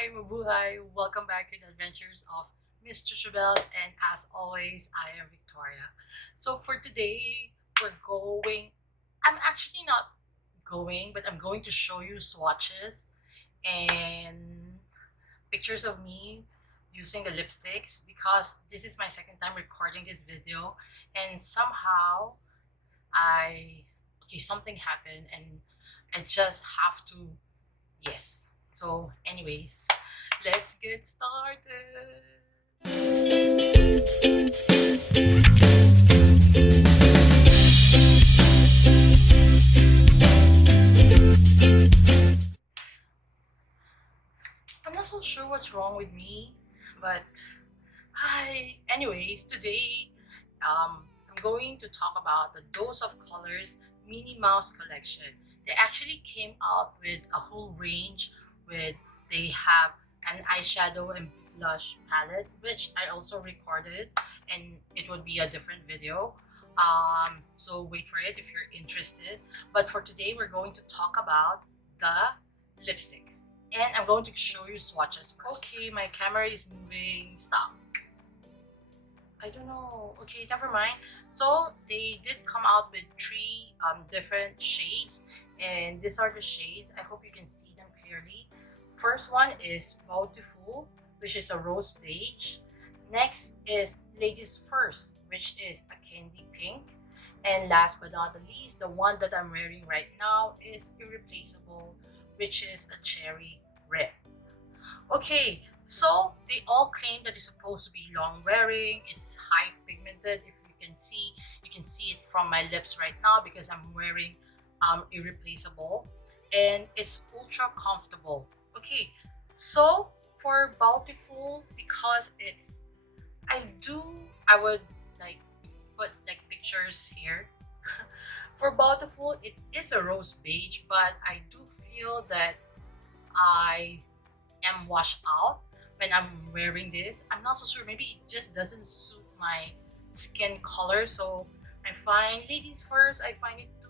Hi, mabuhay! Welcome back to the Adventures of Miss Chuchubells, and as always, I am Victoria. So for today, we're going. I'm actually not going, but I'm going to show you swatches and pictures of me using the lipsticks because this is my second time recording this video, and somehow I something happened, and I just have to. Yes. So, anyways, let's get started. I'm not so sure what's wrong with me, but hi. Anyways, today I'm going to talk about the Dose of Colors Minnie Mouse collection. They actually came out with a whole range with they have an eyeshadow and blush palette, which I also recorded, and it would be a different video. So wait for it if you're interested. But for today, we're going to talk about the lipsticks. And I'm going to show you swatches first. Okay, my camera is moving. Stop. I don't know. Okay, never mind. So they did come out with three different shades, and these are the shades. I hope you can see them clearly. First one is Beautiful, which is a rose beige. Next is Ladies First, which is a candy pink. And last but not the least, the one that I'm wearing right now is Irreplaceable, which is a cherry red. Okay, so they all claim that it's supposed to be long wearing, it's high pigmented. If you can see it from my lips right now because I'm wearing Irreplaceable, and it's ultra comfortable. Okay, so for Bountiful, because it's I would like put like pictures here. For Bountiful, it is a rose beige, but I do feel that I am washed out when I'm wearing this. I'm not so sure. Maybe it just doesn't suit my skin color. So I find Ladies First, I find it too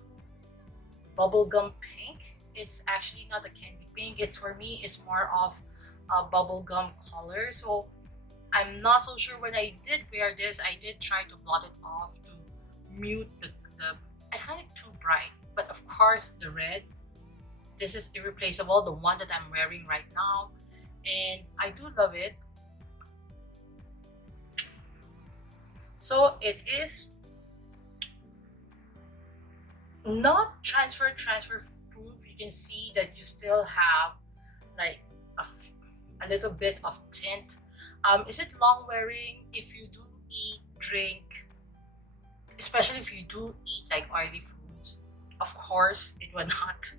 bubblegum pink. It's actually not a candy pink. It's for me, it's more of a bubblegum color. So I'm not so sure when I did wear this. I did try to blot it off to mute the I find it too bright. But of course the red, this is Irreplaceable, the one that I'm wearing right now, and I do love it. So it is not transfer proof. You can see that you still have like a little bit of tint. Is it long wearing if you do eat, drink, especially if you do eat like oily foods? Of course it will not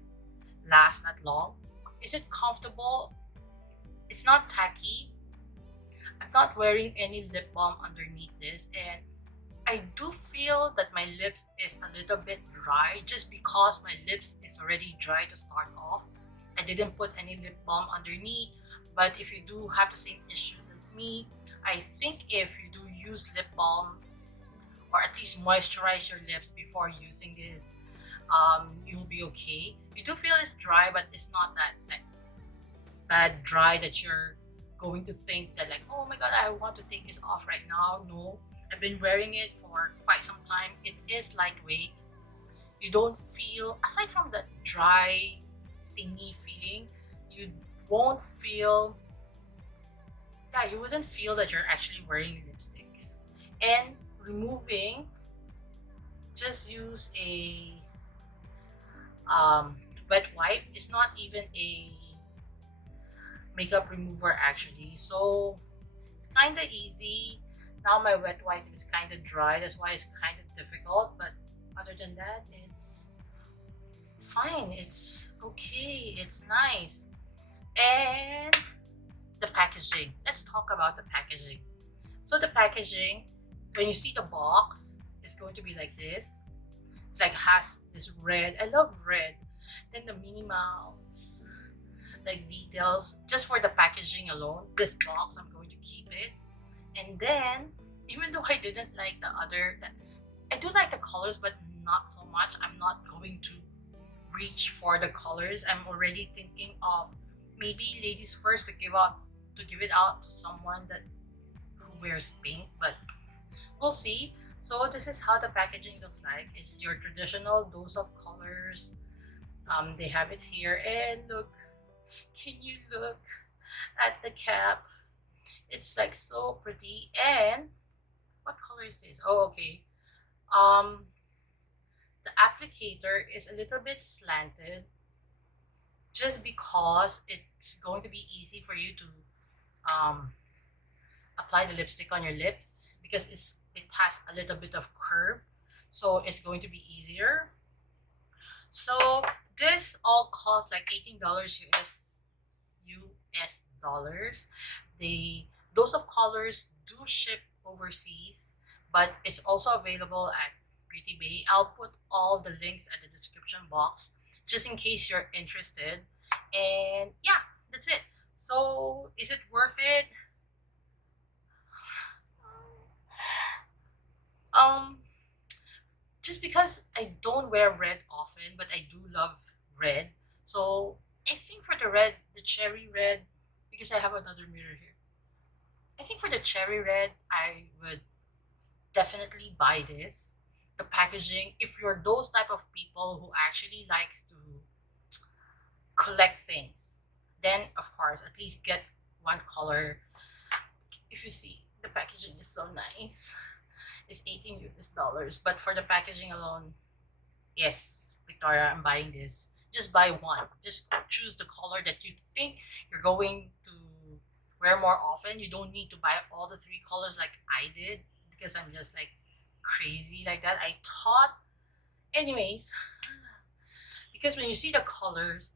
last that long. Is it comfortable? It's not tacky. I'm not wearing any lip balm underneath this, and I do feel that my lips is a little bit dry just because my lips is already dry to start off. I didn't put any lip balm underneath, but if you do have the same issues as me, I think if you do use lip balms or at least moisturize your lips before using this, you'll be okay. You do feel it's dry, but it's not that bad dry that you're going to think that like, oh my god, I want to take this off right now. No, I've been wearing it for quite some time. It is lightweight. You don't feel, aside from that dry thingy feeling, you won't feel, you wouldn't feel that you're actually wearing lipsticks. And removing, just use a wet wipe. It's not even a makeup remover actually, so it's kind of easy. Now my wet wipe is kind of dry, that's why it's kind of difficult, but other than that, it's fine, it's okay, it's nice. And the packaging, let's talk about the packaging. So the packaging, when you see the box, it's going to be like this. It's like has this red, I love red, then the Minnie Mouse like details. Just for the packaging alone, this box, I'm going to keep it. And then, even though I didn't like the other, I do like the colors, but not so much. I'm not going to reach for the colors. I'm already thinking of maybe ladies first to give it out to someone that who wears pink, but we'll see. So this is how the packaging looks like. It's your traditional dose of colors. They have it here, and look, can you look at the cap? It's like so pretty. And what color is this? Oh, okay. Um, the applicator is a little bit slanted just because it's going to be easy for you to um, apply the lipstick on your lips because it has a little bit of curve, so it's going to be easier. So this all costs like $18 US dollars. The Those of colors do ship overseas, but it's also available at Beauty Bay. I'll put all the links at the description box just in case you're interested. And yeah, that's it. So is it worth it? Um, just because I don't wear red often, but I do love red. So I think for the red, the cherry red, because I have another mirror here. I think for the cherry red, I would definitely buy this. The packaging, if you're those type of people who actually likes to collect things, then of course at least get one color. If you see, the packaging is so nice. It's 18 US dollars, but for the packaging alone, yes, Victoria, I'm buying this. Just buy one. Just choose the color that you think you're going to wear more often. You don't need to buy all the three colors like I did because I'm just like crazy like that. I thought, anyways, because when you see the colors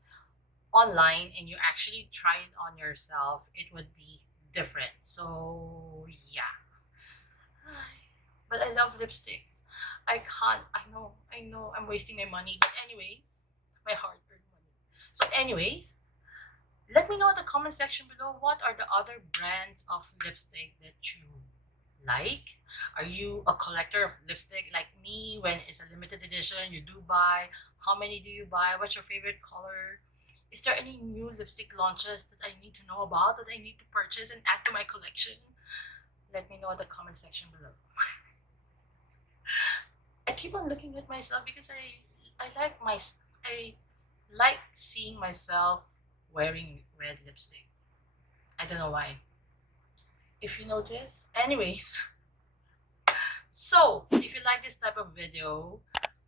online and you actually try it on yourself, it would be different. So, yeah. But I love lipsticks. I can't. I know, I'm wasting my money. But anyways, my hard-earned money. So, anyways, let me know in the comment section below what are the other brands of lipstick that you like. Are you a collector of lipstick like me? When it's a limited edition, you do buy. How many do you buy? What's your favorite color? Is there any new lipstick launches that I need to know about that I need to purchase and add to my collection? Let me know in the comment section below. I keep on looking at myself because I like seeing myself wearing red lipstick. I don't know why. If you notice. Anyways, so if you like this type of video,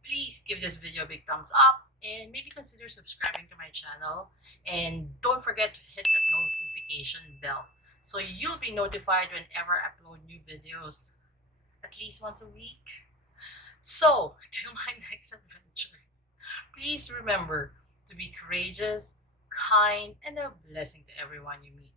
please give this video a big thumbs up and maybe consider subscribing to my channel, and don't forget to hit that notification bell so you'll be notified whenever I upload new videos at least once a week. So, till my next adventure, please remember to be courageous, kind, and a blessing to everyone you meet.